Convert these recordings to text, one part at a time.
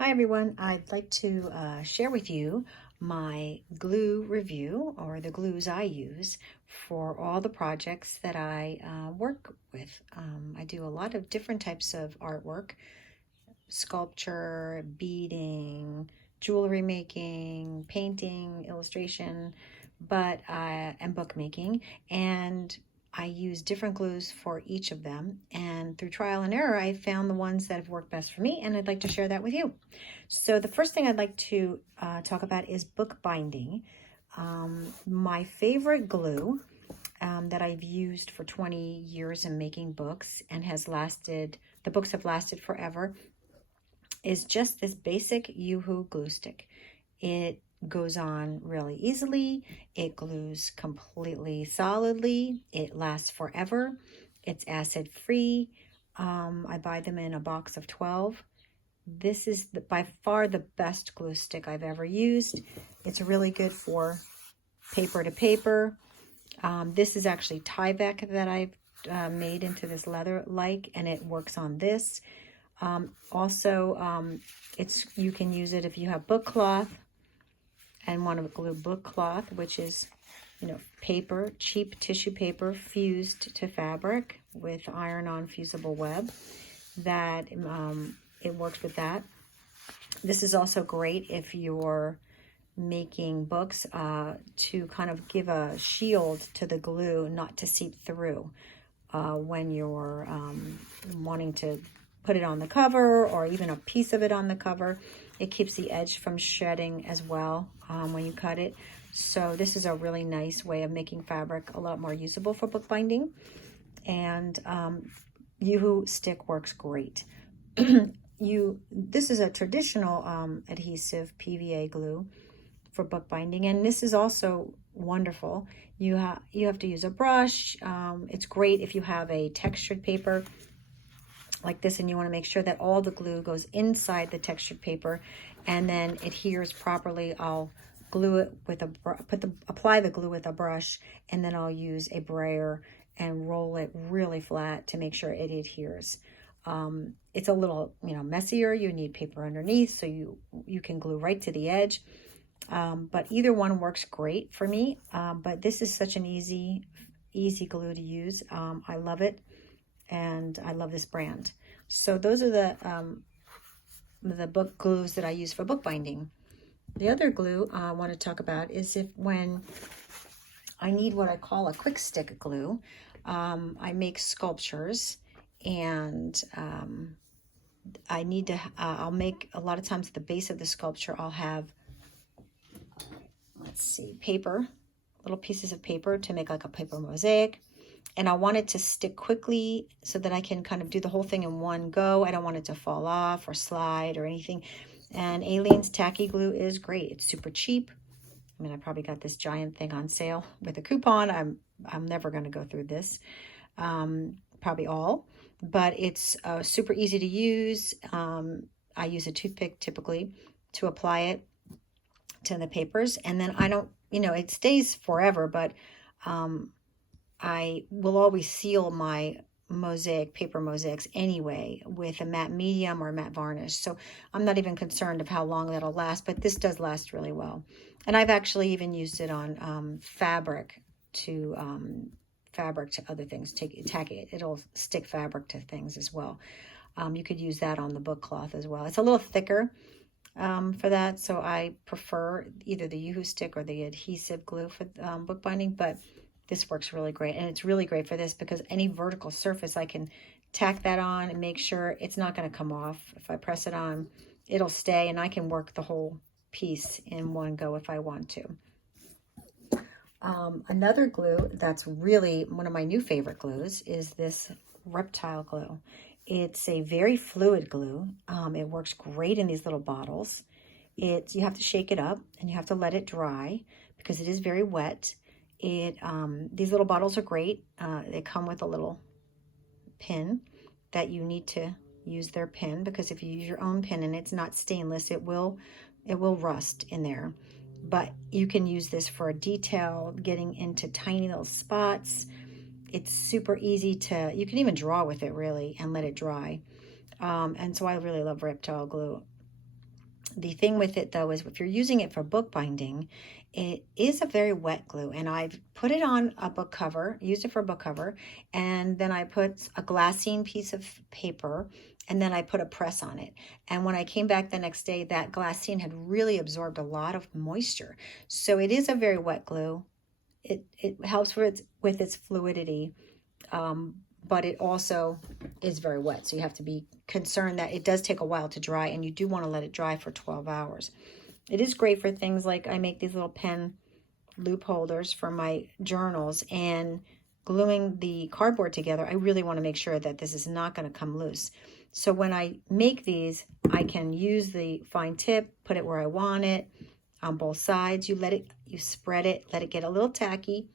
Hi everyone, I'd like to share with you my glue review, or the glues I use for all the projects that I work with. I do a lot of different types of artwork: sculpture, beading, jewelry making, painting, illustration, and bookmaking. And I use different glues for each of them. And through trial and error, I found the ones that have worked best for me, and I'd like to share that with you. So the first thing I'd like to talk about is bookbinding. My favorite glue that I've used for 20 years in making books and the books have lasted forever, is just this basic Yoo-hoo glue stick. It goes on really easily. It glues completely solidly. It lasts forever. It's acid free. I buy them in a box of 12. This is by far the best glue stick I've ever used. It's really good for paper to paper. This is actually Tyvek that I've made into this leather-like, and it works on this. You can use it if you have book cloth and want to glue book cloth, which is, paper, cheap tissue paper fused to fabric with iron-on fusible web. It works with that. This is also great if you're making books to kind of give a shield to the glue, not to seep through when you're wanting to put it on the cover, or even a piece of it on the cover. It keeps the edge from shedding as well when you cut it. So this is a really nice way of making fabric a lot more usable for bookbinding. And Yoo-hoo stick works great. This is a traditional adhesive PVA glue for bookbinding, and this is also wonderful. You have to use a brush. It's great if you have a textured paper like this, and you want to make sure that all the glue goes inside the textured paper and then adheres properly. I'll glue it with apply the glue with a brush, and then I'll use a brayer and roll it really flat to make sure it adheres. It's a little, messier. You need paper underneath, so you can glue right to the edge. But either one works great for me. But this is such an easy glue to use. I love it, and I love this brand. So those are the book glues that I use for bookbinding. The other glue I want to talk about is when I need what I call a quick stick glue. I make sculptures, and I'll make, a lot of times at the base of the sculpture, I'll have, paper, little pieces of paper to make like a paper mosaic. And I want it to stick quickly so that I can kind of do the whole thing in one go. I don't want it to fall off or slide or anything. And Alien's tacky glue is great. It's super cheap. I mean, I probably got this giant thing on sale with a coupon. I'm never going to go through this, probably all, but it's super easy to use. I use a toothpick typically to apply it to the papers, and then I don't, it stays forever, but I will always seal my paper mosaics anyway with a matte medium or matte varnish. So I'm not even concerned of how long that'll last, but this does last really well. And I've actually even used it on fabric to other things. Tack it. It'll stick fabric to things as well. You could use that on the book cloth as well. It's a little thicker for that, so I prefer either the Yoo-hoo stick or the adhesive glue for bookbinding, but this works really great. And it's really great for this because any vertical surface, I can tack that on and make sure it's not going to come off. If I press it on, it'll stay, and I can work the whole piece in one go if I want to. Another glue that's really one of my new favorite glues is this reptile glue. It's a very fluid glue. It works great in these little bottles. You have to shake it up and you have to let it dry because it is very wet. These little bottles are great. They come with a little pin that you need to use their pin, because if you use your own pin and it's not stainless, it will rust in there. But you can use this for a detail, getting into tiny little spots. It's super easy you can even draw with it really and let it dry. And so I really love reptile glue. The thing with it though is if you're using it for bookbinding, it is a very wet glue, and I've put it on a book cover, used it for a book cover, and then I put a glassine piece of paper, and then I put a press on it. And when I came back the next day, that glassine had really absorbed a lot of moisture. So it is a very wet glue. It helps with its fluidity, but it also is very wet. So you have to be concerned that it does take a while to dry, and you do want to let it dry for 12 hours. It is great for things like I make these little pen loop holders for my journals, and gluing the cardboard together, I really want to make sure that this is not going to come loose. So when I make these, I can use the fine tip, put it where I want it on both sides. You spread it, let it get a little tacky.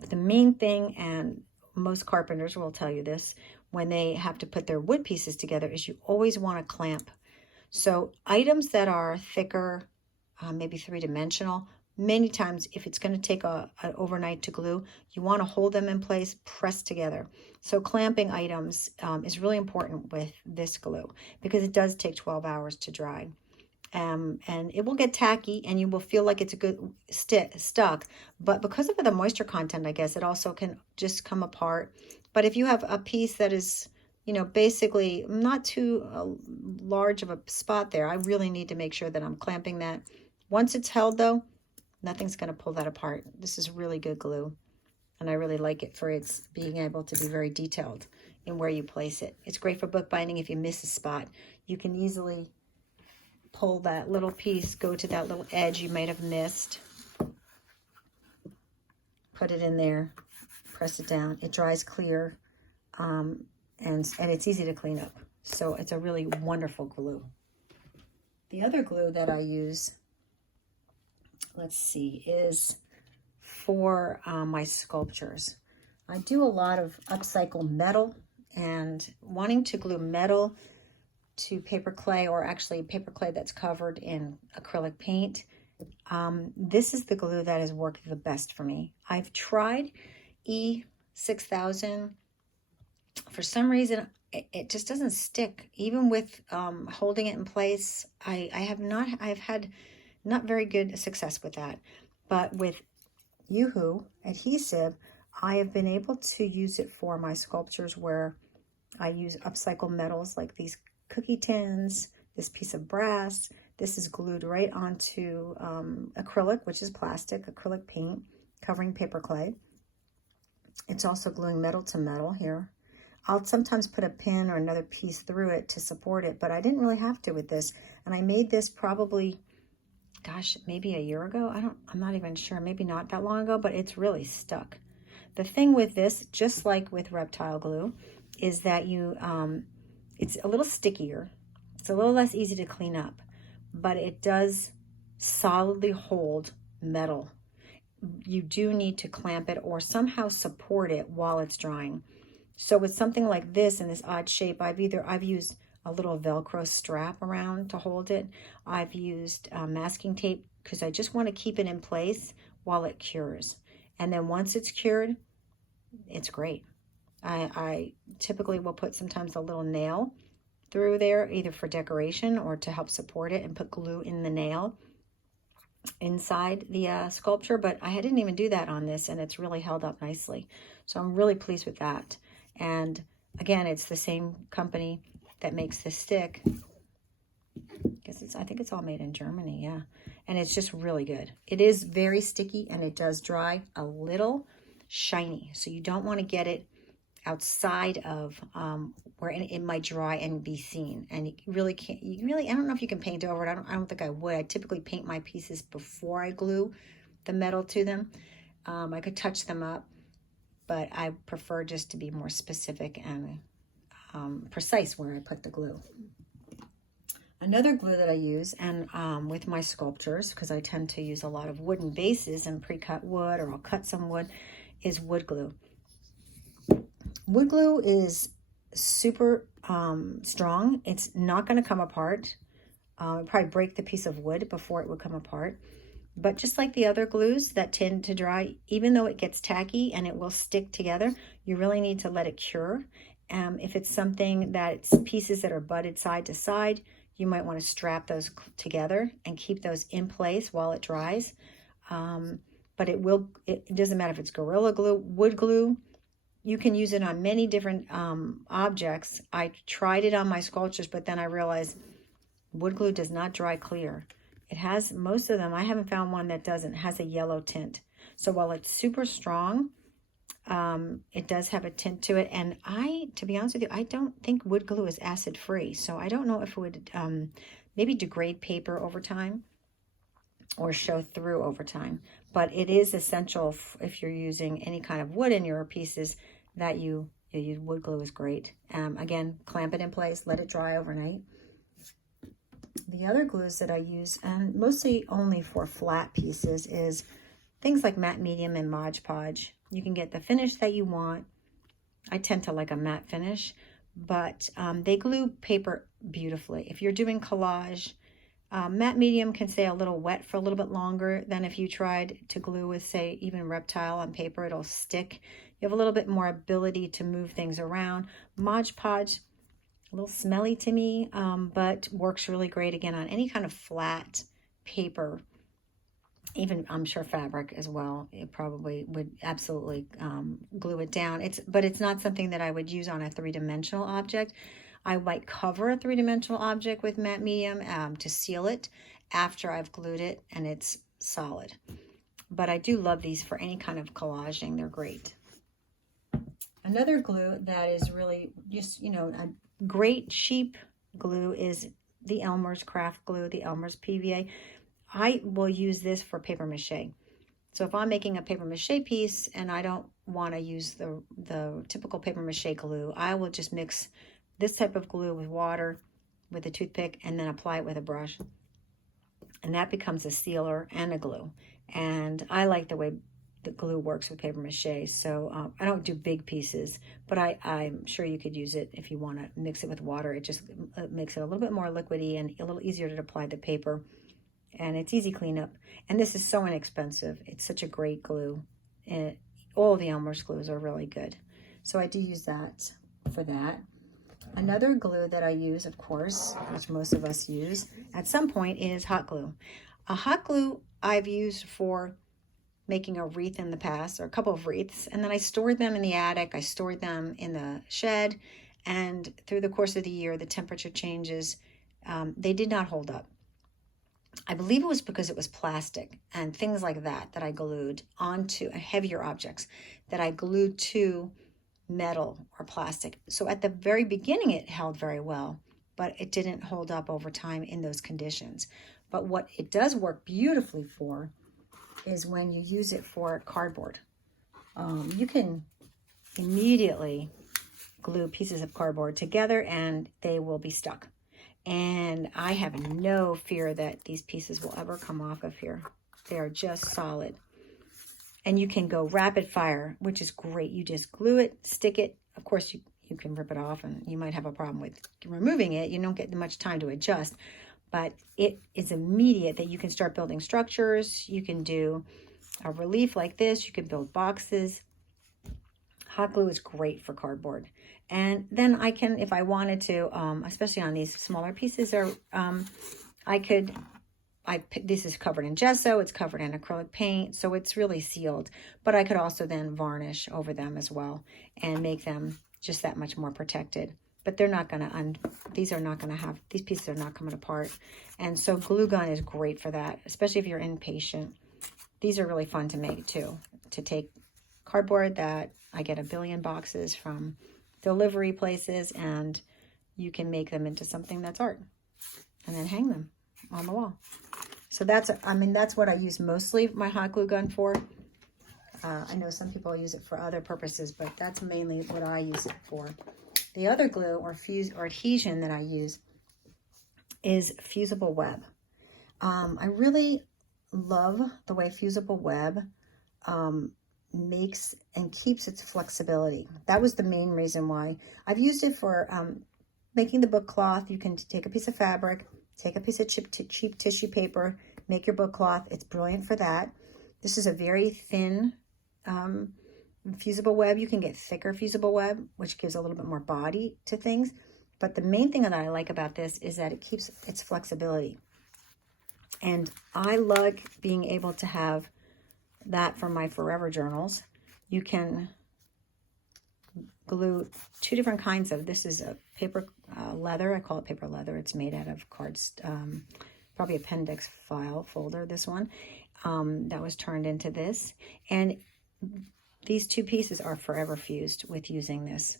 But the main thing, and most carpenters will tell you this, when they have to put their wood pieces together, is you always want to clamp. So items that are thicker, maybe three-dimensional, many times if it's going to take an overnight to glue, you want to hold them in place, press together. So clamping items is really important with this glue because it does take 12 hours to dry. And it will get tacky and you will feel like it's a good stuck, but because of the moisture content, I guess, it also can just come apart. But if you have a piece that is, basically not too large of a spot there, I really need to make sure that I'm clamping that. Once it's held though, nothing's going to pull that apart. This is really good glue, and I really like it for its being able to be very detailed in where you place it. It's great for bookbinding. If you miss a spot, you can easily pull that little piece, go to that little edge you might have missed, put it in there, press it down. It dries clear, and it's easy to clean up. So it's a really wonderful glue. The other glue that I use, let's see, is for my sculptures. I do a lot of upcycled metal, and wanting to glue metal to paper clay, or actually paper clay that's covered in acrylic paint, this is the glue that has worked the best for me. I've tried E6000. For some reason, it just doesn't stick. Even with holding it in place, I've had not very good success with that. But with Yoo-Hoo adhesive, I have been able to use it for my sculptures where I use upcycled metals like these cookie tins, this piece of brass. This is glued right onto acrylic, which is plastic, acrylic paint, covering paper clay. It's also gluing metal to metal here. I'll sometimes put a pin or another piece through it to support it, but I didn't really have to with this. And I made this probably, gosh, maybe a year ago. I'm not even sure, maybe not that long ago, but it's really stuck. The thing with this, just like with reptile glue, is that it's a little stickier. It's a little less easy to clean up, but it does solidly hold metal. You do need to clamp it or somehow support it while it's drying. So with something like this in this odd shape, I've used a little Velcro strap around to hold it. I've used masking tape because I just want to keep it in place while it cures. And then once it's cured, it's great. I typically will put sometimes a little nail through there, either for decoration or to help support it, and put glue in the nail inside the sculpture. But I didn't even do that on this, and it's really held up nicely. So I'm really pleased with that. And again, it's the same company that makes this stick. I think it's all made in Germany, yeah. And it's just really good. It is very sticky, and it does dry a little shiny. So you don't want to get it outside of where it might dry and be seen. And you really can't, I don't know if you can paint over it. I don't think I would. I typically paint my pieces before I glue the metal to them. I could touch them up, but I prefer just to be more specific and precise where I put the glue. Another glue that I use, and with my sculptures, because I tend to use a lot of wooden bases and pre-cut wood, or I'll cut some wood, is wood glue. Wood glue is super strong. It's not going to come apart. It'd probably break the piece of wood before it would come apart. But just like the other glues that tend to dry, even though it gets tacky and it will stick together, you really need to let it cure. If it's something that's pieces that are butted side to side, you might want to strap those together and keep those in place while it dries. But it doesn't matter if it's Gorilla Glue, wood glue. You can use it on many different objects. I tried it on my sculptures, but then I realized wood glue does not dry clear. It has, most of them, I haven't found one that doesn't, has a yellow tint. So while it's super strong, it does have a tint to it. And to be honest with you, I don't think wood glue is acid free. So I don't know if it would maybe degrade paper over time or show through over time. But it is essential if you're using any kind of wood in your pieces that you use wood glue is great. Again, clamp it in place, let it dry overnight. The other glues that I use, and mostly only for flat pieces, is things like matte medium and Mod Podge. You can get the finish that you want. I tend to like a matte finish, but they glue paper beautifully. If you're doing collage, matte medium can stay a little wet for a little bit longer than if you tried to glue with, say, even reptile on paper. It'll stick. You have a little bit more ability to move things around. Mod Podge, a little smelly to me, but works really great, again, on any kind of flat paper. Even, I'm sure, fabric as well. It probably would absolutely glue it down. But it's not something that I would use on a three-dimensional object. I might cover a three-dimensional object with matte medium to seal it after I've glued it and it's solid. But I do love these for any kind of collaging. They're great. Another glue that is really just, a great cheap glue is the Elmer's craft glue, the Elmer's PVA. I will use this for paper mache. So if I'm making a paper mache piece and I don't want to use the typical paper mache glue, I will just mix this type of glue with water, with a toothpick, and then apply it with a brush. And that becomes a sealer and a glue. And I like the way the glue works with paper mache. So I don't do big pieces, but I'm sure you could use it if you want to mix it with water. It just makes it a little bit more liquidy and a little easier to apply the paper. And it's easy cleanup. And this is so inexpensive. It's such a great glue. All the Elmer's glues are really good. So I do use that for that. Another glue that I use, of course, which most of us use at some point, is hot glue. A hot glue I've used for making a wreath in the past, or a couple of wreaths, and then I stored them in the attic. I stored them in the shed, and through the course of the year, the temperature changes. They did not hold up. I believe it was because it was plastic and things like that I glued onto heavier objects that I glued to metal or plastic. So at the very beginning, it held very well, but it didn't hold up over time in those conditions. But what it does work beautifully for is when you use it for cardboard. You can immediately glue pieces of cardboard together and they will be stuck. And I have no fear that these pieces will ever come off of here. They are just solid. And you can go rapid fire, which is great. You just glue it, stick it. Of course, you can rip it off and you might have a problem with removing it. You don't get much time to adjust. But it is immediate that you can start building structures. You can do a relief like this. You can build boxes. Hot glue is great for cardboard. And then I can, if I wanted to, especially on these smaller pieces, this is covered in gesso, it's covered in acrylic paint, so it's really sealed. But I could also then varnish over them as well and make them just that much more protected. But they're not going to, these pieces are not coming apart. And so glue gun is great for that, especially if you're impatient. These are really fun to make too, to take cardboard that I get a billion boxes from delivery places, and you can make them into something that's art and then hang them on the wall. So that's what I use mostly my hot glue gun for. I know some people use it for other purposes, but that's mainly what I use it for. The other glue or adhesion that I use is fusible web. I really love the way fusible web makes and keeps its flexibility. That was the main reason why I've used it for making the book cloth. You can take a piece of fabric, take a piece of cheap tissue paper, make your book cloth. It's brilliant for that. This is a very thin fusible web. You can get thicker fusible web, which gives a little bit more body to things, But the main thing that I like about this is that it keeps its flexibility. And I like being able to have that for my forever journals. You can glue two different kinds of, this is a paper leather. I call it paper leather. It's made out of cards, probably appendix file folder, this one, that was turned into this. And these two pieces are forever fused with using this.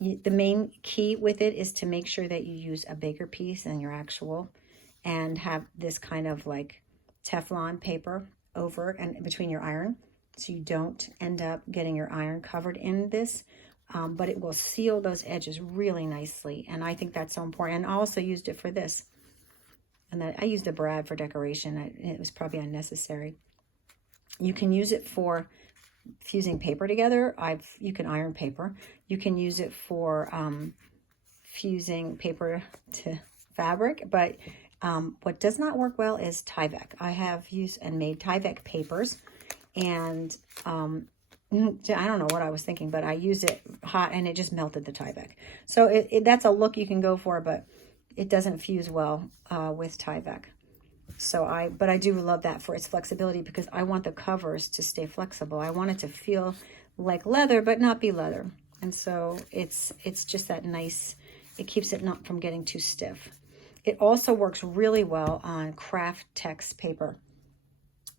The main key with it is to make sure that you use a bigger piece than your actual, and have this kind of like Teflon paper over and between your iron, so you don't end up getting your iron covered in this, but it will seal those edges really nicely. And I think that's so important. And I also used it for this. And then I used a brad for decoration. It was probably unnecessary. You can use it for fusing paper together. You can iron paper. You can use it for fusing paper to fabric, but what does not work well is Tyvek. I have used and made Tyvek papers, and I don't know what I was thinking, but I used it hot and it just melted the Tyvek. So that's a look you can go for, but it doesn't fuse well with Tyvek. So but I do love that for its flexibility, because I want the covers to stay flexible. I want it to feel like leather, but not be leather. And so it's just that nice, it keeps it not from getting too stiff. It also works really well on Craft Tex paper.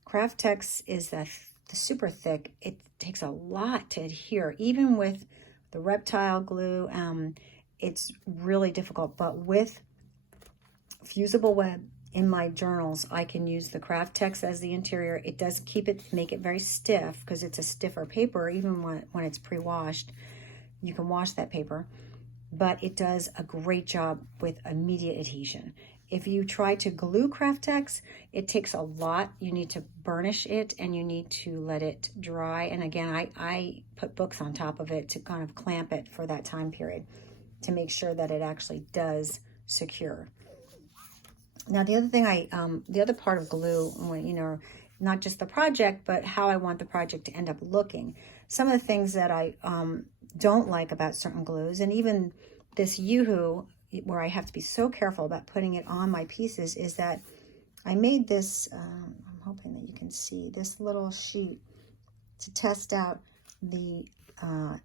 Craft Tex is the super thick. It takes a lot to adhere, even with the reptile glue. It's really difficult, but with fusible web in my journals, I can use the Craft Tex as the interior. It does make it very stiff, because it's a stiffer paper. Even when it's pre-washed, you can wash that paper, but it does a great job with immediate adhesion. If you try to glue Craft Tex, it takes a lot. You need to burnish it and you need to let it dry. And again, I put books on top of it to kind of clamp it for that time period to make sure that it actually does secure. Now, the other thing the other part of glue, not just the project, but how I want the project to end up looking. Some of the things that I don't like about certain glues, and even this Yoo-hoo, where I have to be so careful about putting it on my pieces, is that I made this, I'm hoping that you can see, this little sheet to test out the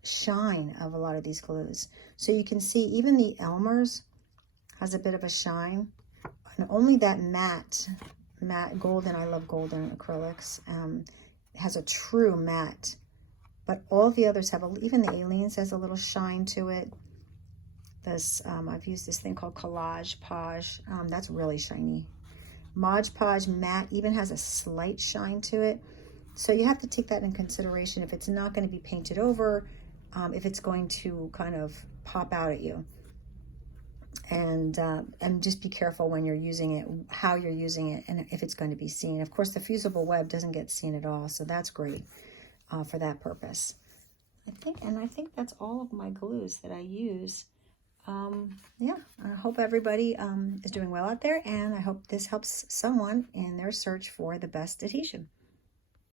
shine of a lot of these glues. So you can see even the Elmer's has a bit of a shine. And only that matte golden, I love golden acrylics, has a true matte. But all the others have, even the Aliens has a little shine to it. This, I've used this thing called Collage Page. That's really shiny. Mod Podge matte even has a slight shine to it. So you have to take that in consideration if it's not going to be painted over, if it's going to kind of pop out at you. And just be careful when you're using it, how you're using it, and if it's going to be seen. Of course, the fusible web doesn't get seen at all, so that's great for that purpose. I think that's all of my glues that I use. Yeah, I hope everybody is doing well out there, and I hope this helps someone in their search for the best adhesion.